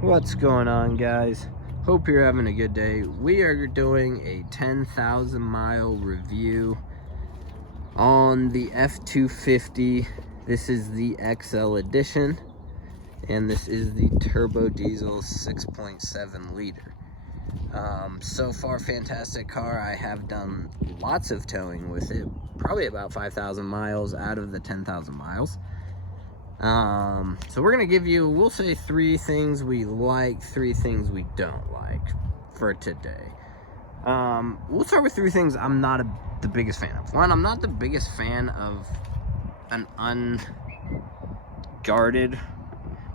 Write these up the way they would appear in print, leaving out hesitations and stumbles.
What's going on, guys? Hope you're having a good day. We are doing a 10,000 mile review on the F-250. This is the XL edition, and this is the turbo diesel 6.7 liter. So far, fantastic car. I have done lots of towing with it, probably about 5,000 miles out of the 10,000 miles. So we're gonna give you, we'll say 3 things we like, 3 things we don't like for today. We'll start with 3 things I'm not the biggest fan of. One, I'm not the biggest fan of an unguarded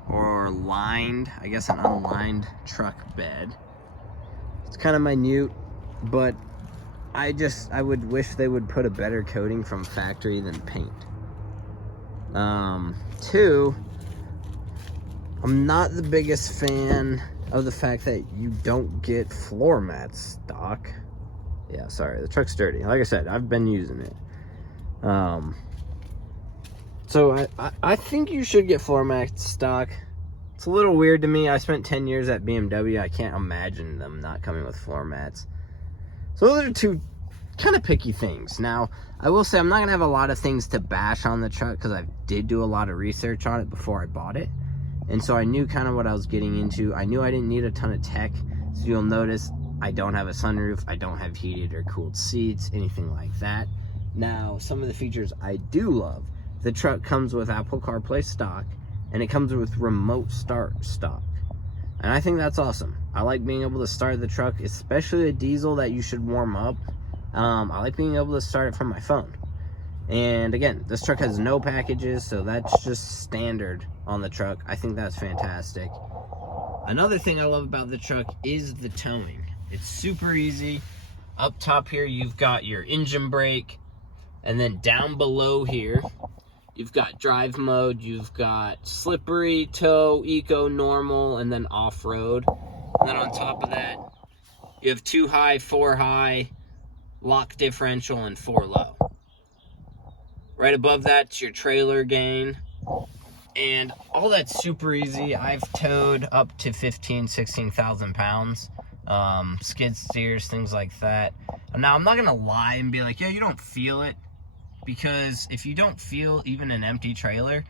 or lined, I guess an unlined truck bed. It's kind of minute, but I would wish they would put a better coating from factory than paint. 2, I'm not the biggest fan of the fact that you don't get floor mats stock. Yeah, sorry, the truck's dirty. Like I said, I've been using it. So I think you should get floor mats stock. It's a little weird to me. I spent 10 years at BMW. I can't imagine them not coming with floor mats. So those are 2 kind of picky things. Now, I will say I'm not gonna have a lot of things to bash on the truck because I did do a lot of research on it before I bought it, and so I knew kind of what I was getting into. I knew I didn't need a ton of tech, so you'll notice I don't have a sunroof, I don't have heated or cooled seats, anything like that. Now, some of the features I do love: the truck comes with Apple CarPlay stock, and it comes with remote start stock, and I think that's awesome. I like being able to start the truck, especially a diesel that you should warm up. I like being able to start it from my phone. And again, this truck has no packages, so that's just standard on the truck. I think that's fantastic. Another thing I love about the truck is the towing. It's super easy. Up top here, you've got your engine brake, and then down below here, you've got drive mode, you've got slippery, tow, eco, normal, and then off-road. And then on top of that, you have 2 high, 4 high, lock differential, and 4 low. Right above that's your trailer gain, and all that's super easy. I've towed up to 16,000 pounds, skid steers, things like that. Now, I'm not gonna lie and be like, yeah, you don't feel it, because if you don't feel even an empty trailer,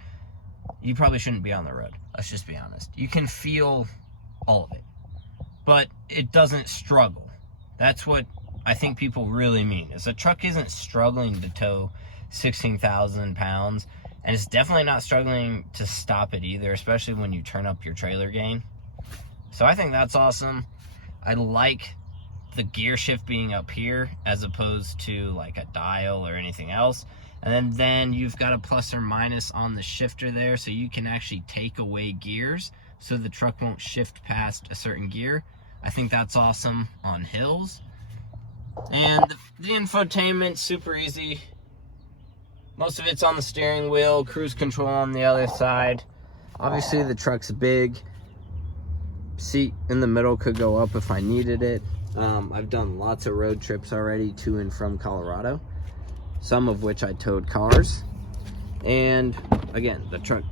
you probably shouldn't be on the road. Let's just be honest. You can feel all of it, but it doesn't struggle. That's what I think people really mean, is a truck isn't struggling to tow 16,000 pounds, and it's definitely not struggling to stop it either, especially when you turn up your trailer gain. So I think that's awesome. I like the gear shift being up here as opposed to like a dial or anything else. And then you've got a plus or minus on the shifter there, so you can actually take away gears so the truck won't shift past a certain gear. I think that's awesome on hills. And the infotainment, super easy. Most of it's on the steering wheel, cruise control on the other side. Obviously the truck's big. Seat in the middle could go up if I needed it. I've done lots of road trips already to and from Colorado, some of which I towed cars. And again, the truck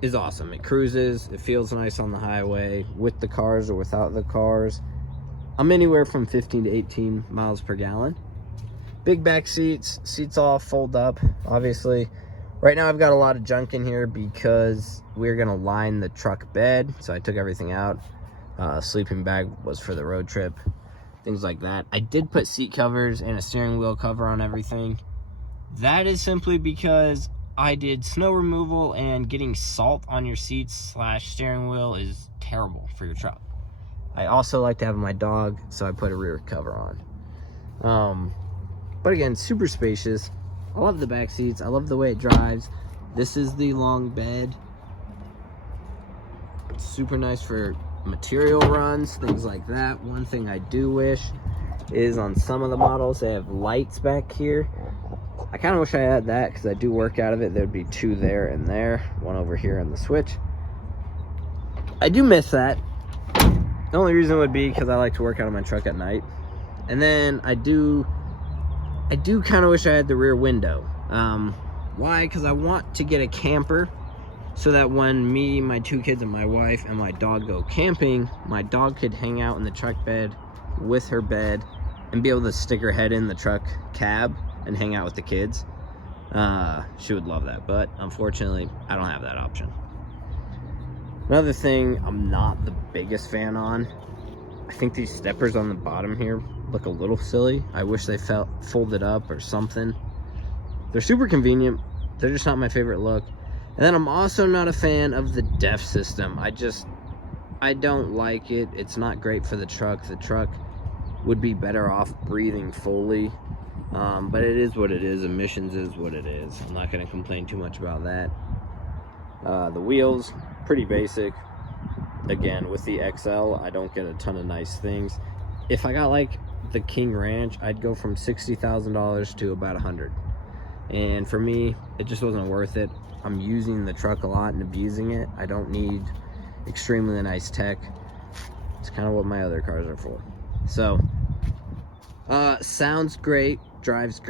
is awesome. It cruises, it feels nice on the highway with the cars or without the cars. I'm anywhere from 15 to 18 miles per gallon. Big back seats all fold up, obviously. Right now I've got a lot of junk in here because we're gonna line the truck bed, so I took everything out. Sleeping bag was for the road trip, things like that. I did put seat covers and a steering wheel cover on everything. That is simply because I did snow removal, and getting salt on your seats / steering wheel is terrible for your truck. I also like to have my dog, so I put a rear cover on. But again, super spacious. I love the back seats. I love the way it drives. This is the long bed. It's super nice for material runs, things like that. One thing I do wish is on some of the models, they have lights back here. I kind of wish I had that because I do work out of it. There'd be 2 there and there, 1 over here on the switch. I do miss that. The only reason would be because I like to work out of my truck at night. And then I do kind of wish I had the rear window. Why? Because I want to get a camper so that when me, my 2 kids, and my wife and my dog go camping, my dog could hang out in the truck bed with her bed and be able to stick her head in the truck cab and hang out with the kids. She would love that, but unfortunately I don't have that option. Another thing I'm not the biggest fan on, I think these steppers on the bottom here look a little silly. I wish they felt folded up or something. They're super convenient, they're just not my favorite look. And then I'm also not a fan of the DEF system. I don't like it. It's not great for the truck. The truck would be better off breathing fully. But it is what it is. Emissions is what it is. I'm not going to complain too much about that. The wheels, pretty basic. Again, with the XL, I don't get a ton of nice things. If I got like the King Ranch, I'd go from $60,000 to about 100. And for me, it just wasn't worth it. I'm using the truck a lot and abusing it. I don't need extremely nice tech. It's kind of what my other cars are for. So, sounds great, drives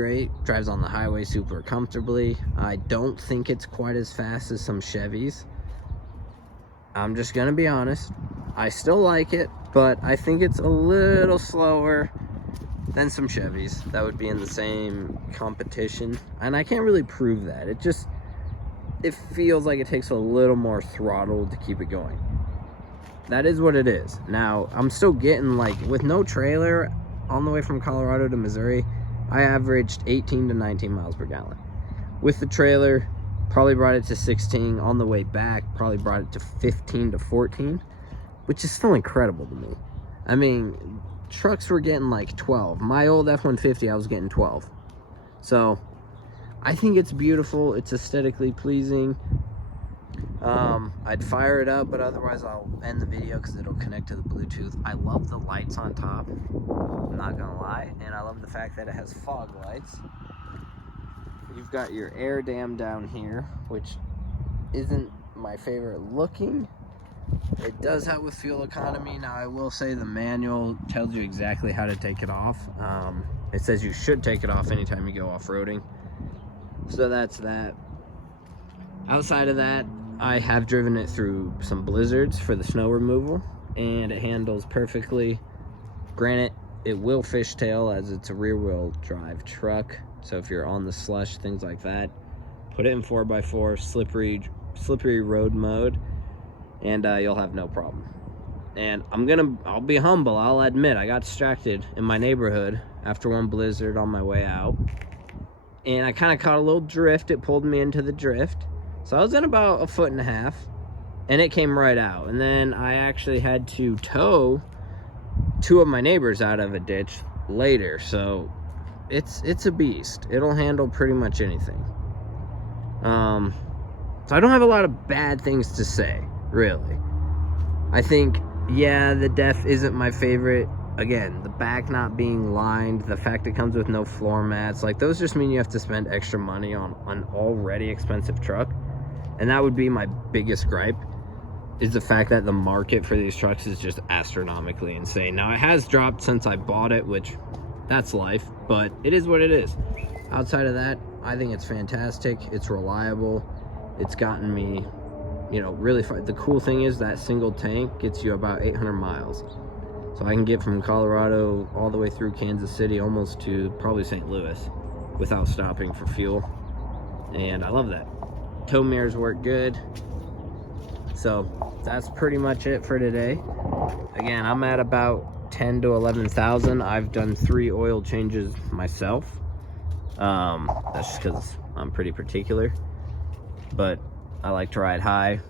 on the highway super comfortably. I don't think it's quite as fast as some Chevys. I'm just gonna be honest. I still like it, but I think it's a little slower than some Chevys that would be in the same competition. And I can't really prove that. It feels like it takes a little more throttle to keep it going. That is what it is. Now, I'm still getting, like, with no trailer on the way from Colorado to Missouri, I averaged 18 to 19 miles per gallon. With the trailer, probably brought it to 16. On the way back, probably brought it to 15 to 14, which is still incredible to me. I mean, trucks were getting like 12. My old F-150, I was getting 12. So I think it's beautiful. It's aesthetically pleasing. I'd fire it up, but otherwise I'll end the video because it'll connect to the Bluetooth. I love the lights on top, I'm not gonna lie, and I love the fact that it has fog lights. You've got your air dam down here, which isn't my favorite looking. It does help with fuel economy. Now, I will say the manual tells you exactly how to take it off. It says you should take it off anytime you go off-roading. So that's that. Outside of that, I have driven it through some blizzards for the snow removal, and it handles perfectly. Granted, it will fishtail as it's a rear-wheel drive truck, so if you're on the slush, things like that, put it in 4x4 slippery road mode, and you'll have no problem. And I'll be humble, I'll admit, I got distracted in my neighborhood after one blizzard on my way out, and I kind of caught a little drift. It pulled me into the drift. So I was in about 1.5 feet, and it came right out. And then I actually had to tow 2 of my neighbors out of a ditch later. So it's a beast. It'll handle pretty much anything. So I don't have a lot of bad things to say, really. I think, yeah, the DEF isn't my favorite. Again, the back not being lined, the fact it comes with no floor mats, like those just mean you have to spend extra money on an already expensive truck. And that would be my biggest gripe, is the fact that the market for these trucks is just astronomically insane. Now, it has dropped since I bought it, which that's life, but it is what it is. Outside of that, I think it's fantastic. It's reliable. It's gotten me, you know, really far. The cool thing is that single tank gets you about 800 miles. So I can get from Colorado all the way through Kansas City, almost to probably St. Louis, without stopping for fuel. And I love that. Tow mirrors work good. So that's pretty much it for today. Again, I'm at about 10 to 11,000. I've done 3 oil changes myself. That's just because I'm pretty particular. But I like to ride high.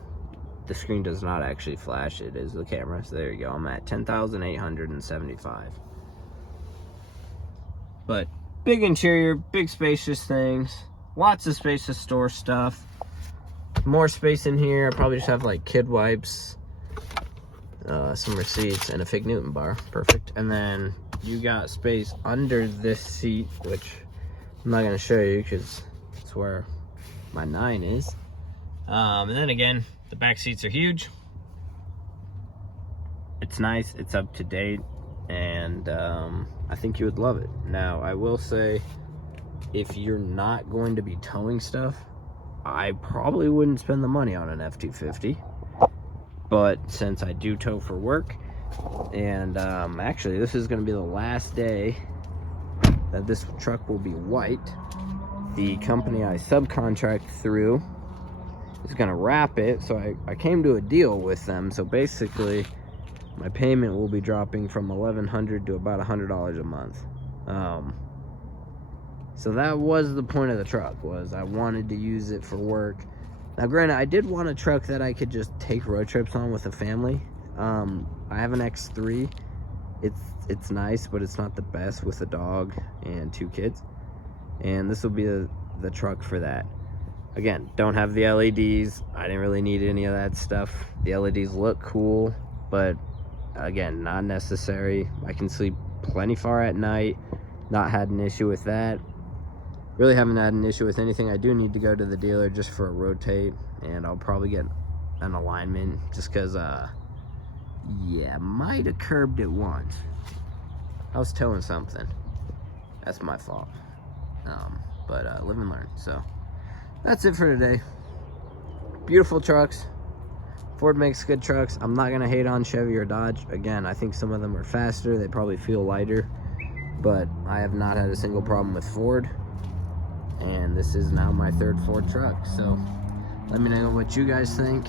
The screen does not actually flash, it is the camera. So there you go, I'm at 10,875. But big interior, big spacious things, lots of space to store stuff. More space in here. I probably just have like kid wipes, some receipts, and a Fig Newton bar. Perfect. And then you got space under this seat, which I'm not gonna show you because it's where my 9 is. And then again, the back seats are huge. It's nice, it's up to date, and I think you would love it. Now, I will say, if you're not going to be towing stuff, I probably wouldn't spend the money on an F-250, but since I do tow for work, and actually this is going to be the last day that this truck will be white. The company I subcontract through is going to wrap it, so I came to a deal with them. So basically my payment will be dropping from $1,100 to about $100 a month. So that was the point of the truck, was I wanted to use it for work. Now granted, I did want a truck that I could just take road trips on with a family. I have an X3. It's nice, but it's not the best with a dog and 2 kids. And this will be the truck for that. Again, don't have the LEDs. I didn't really need any of that stuff. The LEDs look cool, but again, not necessary. I can sleep plenty far at night. Not had an issue with that. Really haven't had an issue with anything. I do need to go to the dealer just for a rotate, and I'll probably get an alignment just because, yeah, might have curbed it once. I was towing something. That's my fault. But live and learn. So that's it for today. Beautiful trucks. Ford makes good trucks. I'm not gonna hate on Chevy or Dodge. Again, I think some of them are faster. They probably feel lighter, but I have not had a single problem with Ford. And this is now my 3rd Ford truck. So let me know what you guys think.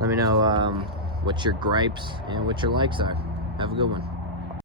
Let me know what your gripes and what your likes are. Have a good one.